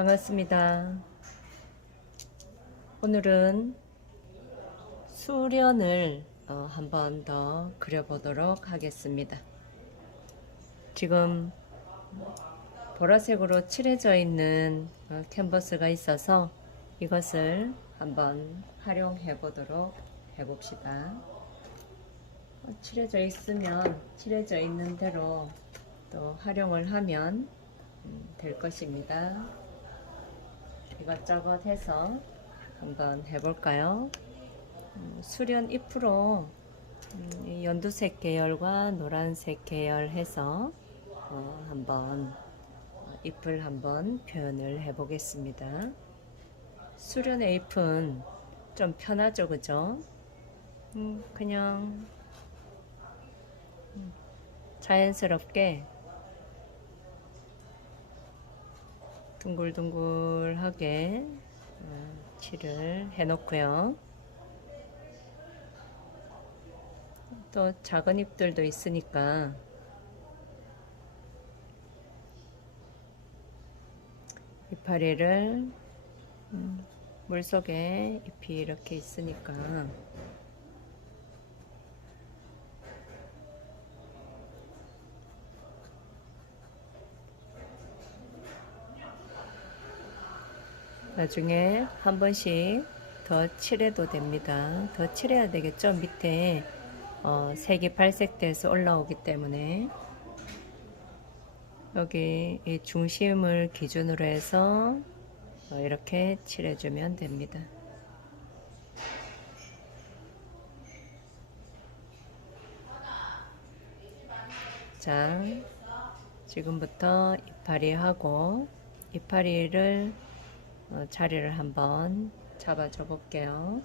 반갑습니다. 오늘은 수련을 어, 한번 더 그려보도록 하겠습니다. 지금 보라색으로 칠해져 있는 어, 캔버스가 있어서 이것을 한번 활용해 보도록 해봅시다. 어, 칠해져 있으면 칠해져 있는 대로 또 활용을 하면 음, 될 것입니다. 이것저것 해서 한번 해볼까요? 음, 수련 잎으로 음, 이 연두색 계열과 노란색 계열 해서 어, 한번 잎을 한번 표현을 해보겠습니다. 수련의 잎은 좀 편하죠, 그죠? 음, 그냥 음, 자연스럽게 둥글둥글하게 어, 칠을 해 놓고요. 또 작은 잎들도 있으니까 이파리를 음, 물속에 잎이 이렇게 있으니까 나중에 한 번씩 더 칠해도 됩니다. 더 칠해야 되겠죠? 밑에 어, 색이 발색돼서 올라오기 때문에 여기 이 중심을 기준으로 해서 어, 이렇게 칠해주면 됩니다. 자, 지금부터 이파리 하고 이파리를 어, 자리를 한번 잡아줘 볼게요.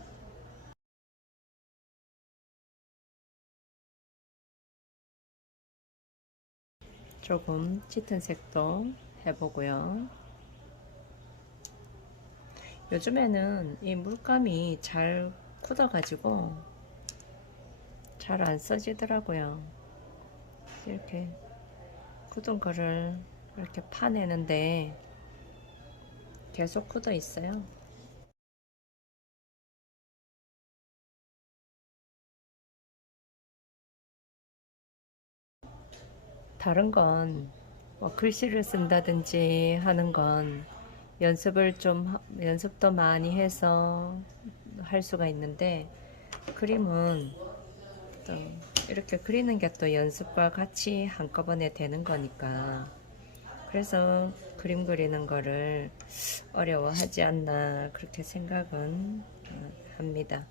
조금 짙은 색도 해보고요. 요즘에는 이 물감이 잘 굳어가지고 잘 안 써지더라고요. 이렇게 굳은 거를 이렇게 파내는데 계속 굳어 있어요. 다른 건 뭐 글씨를 쓴다든지 하는 건 연습을 좀 하- 연습도 많이 해서 할 수가 있는데 그림은 또 이렇게 그리는 게 또 연습과 같이 한꺼번에 되는 거니까 그래서 그림 그리는 거를 어려워하지 않나 그렇게 생각은 어, 합니다.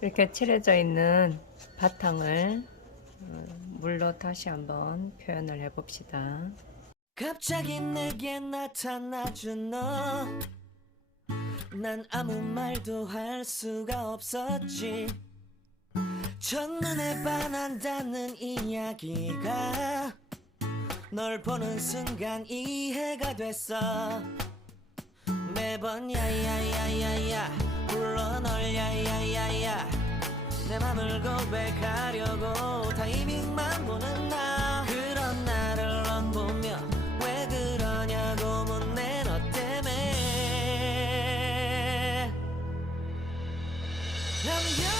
이렇게 칠해져 있는 바탕을 어, 물로 다시 한번 표현을 해봅시다. 갑자기 내게 나타나준 너. 난 아무 말도 할 수가 없었지. 첫눈에 반한다는 이야기가 널 보는 순간 이해가 됐어. 매번 야야야야야 불러 널 야야야야 내 맘을 고백하려고 타이밍만 보는 나. 그런 나를 넌 보며 왜 그러냐고 묻네 너 때문에. I'm going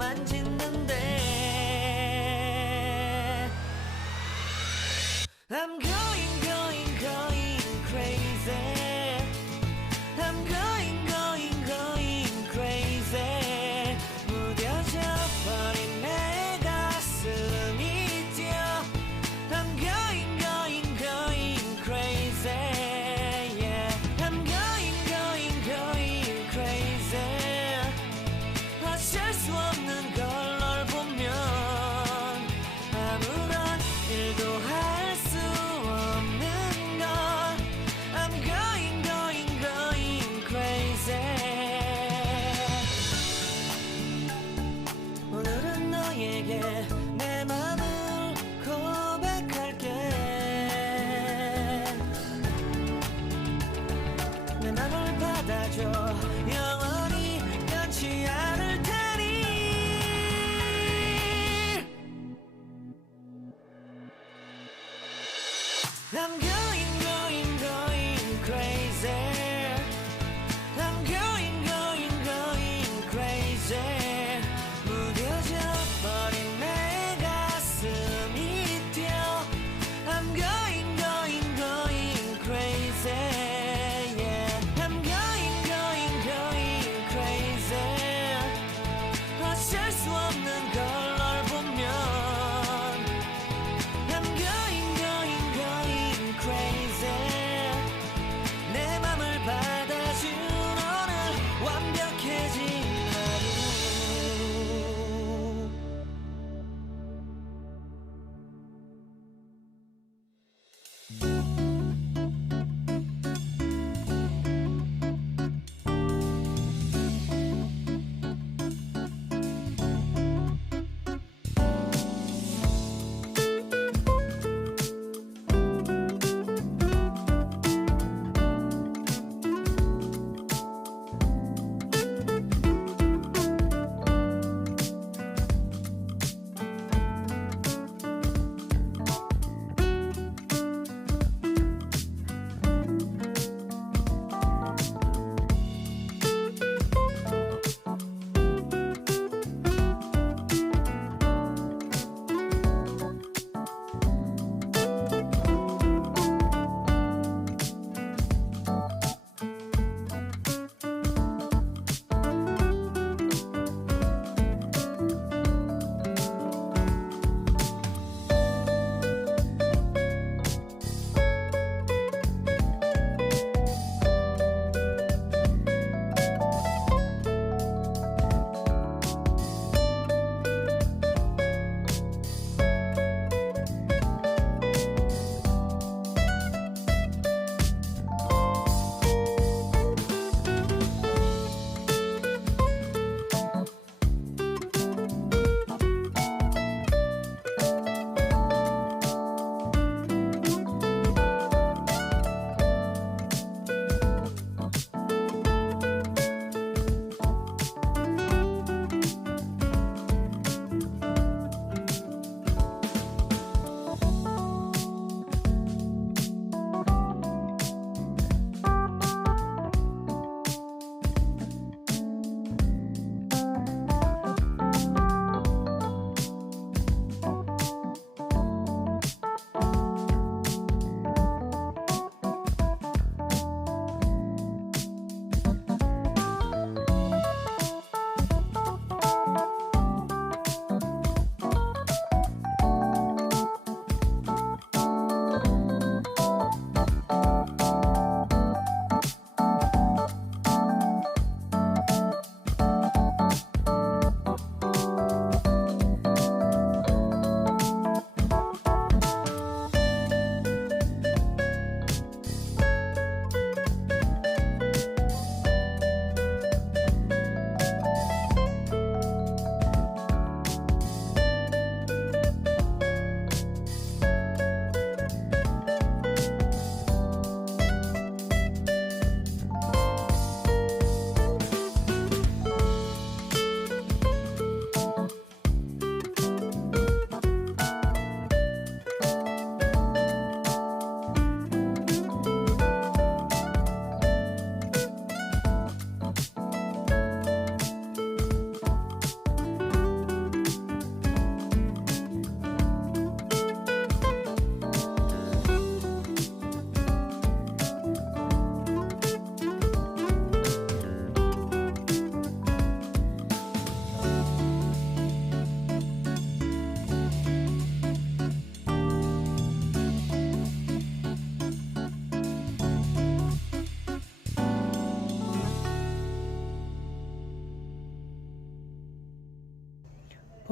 그런 Going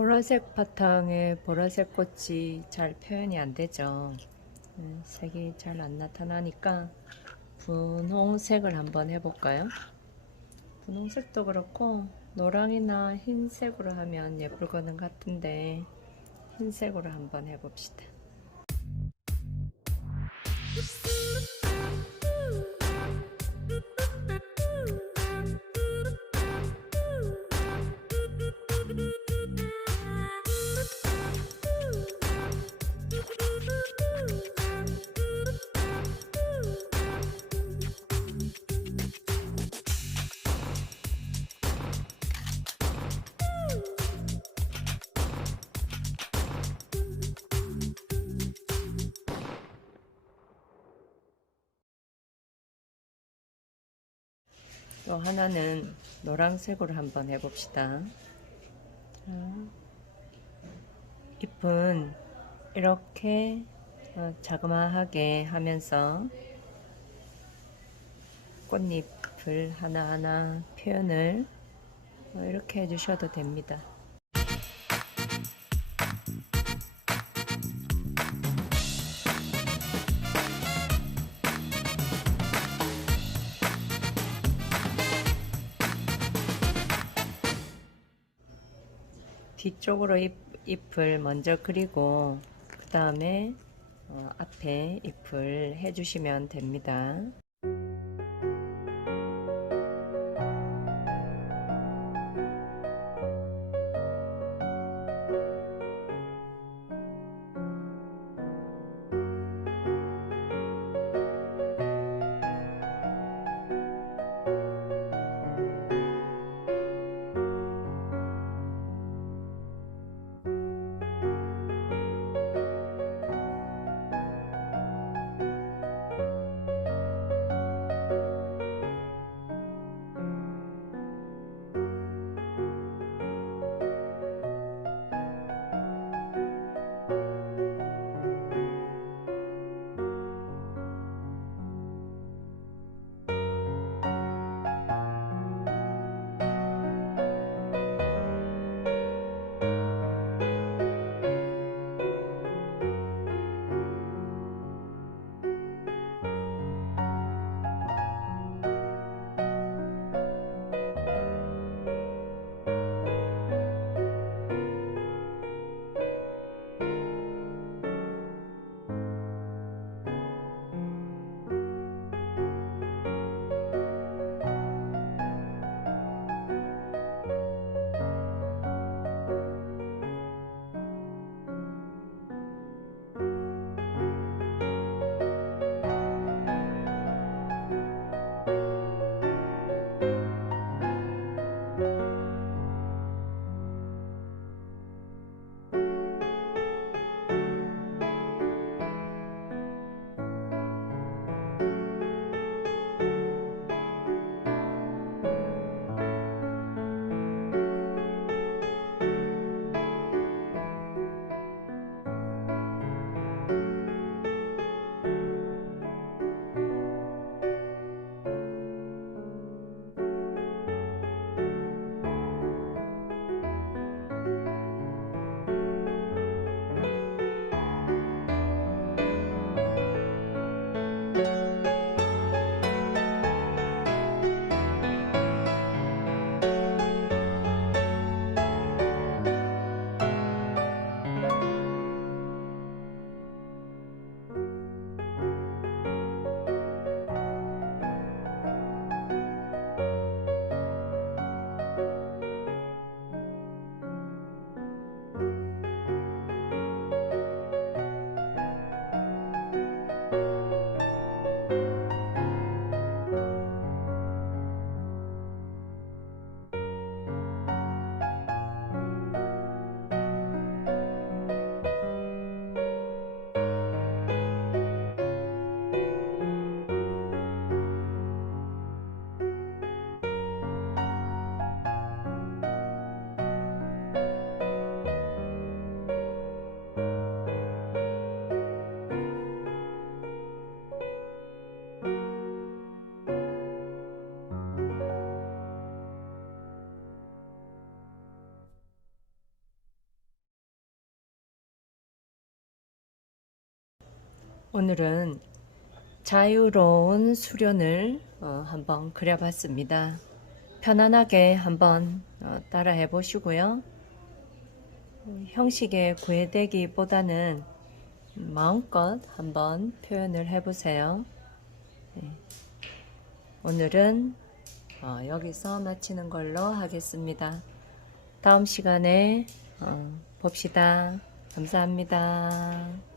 보라색 바탕에 보라색 꽃이 잘 표현이 안 되죠. 음, 색이 잘 안 나타나니까 분홍색을 한번 해볼까요? 분홍색도 그렇고 노랑이나 흰색으로 하면 예쁠 거는 같은데 흰색으로 한번 해봅시다. 또 하나는 노란색으로 한번 해봅시다. 자, 잎은 이렇게 어, 자그마하게 하면서 꽃잎을 하나하나 표현을 어, 이렇게 해주셔도 됩니다. 뒤쪽으로 잎, 잎을 먼저 그리고 그 다음에 어, 앞에 잎을 해주시면 됩니다. 오늘은 자유로운 수련을 어, 한번 그려봤습니다. 편안하게 한번 어, 따라 해 보시고요. 음, 형식에 구애되기보다는 마음껏 한번 표현을 해보세요. 네. 오늘은 어, 여기서 마치는 걸로 하겠습니다. 다음 시간에 어, 봅시다. 감사합니다.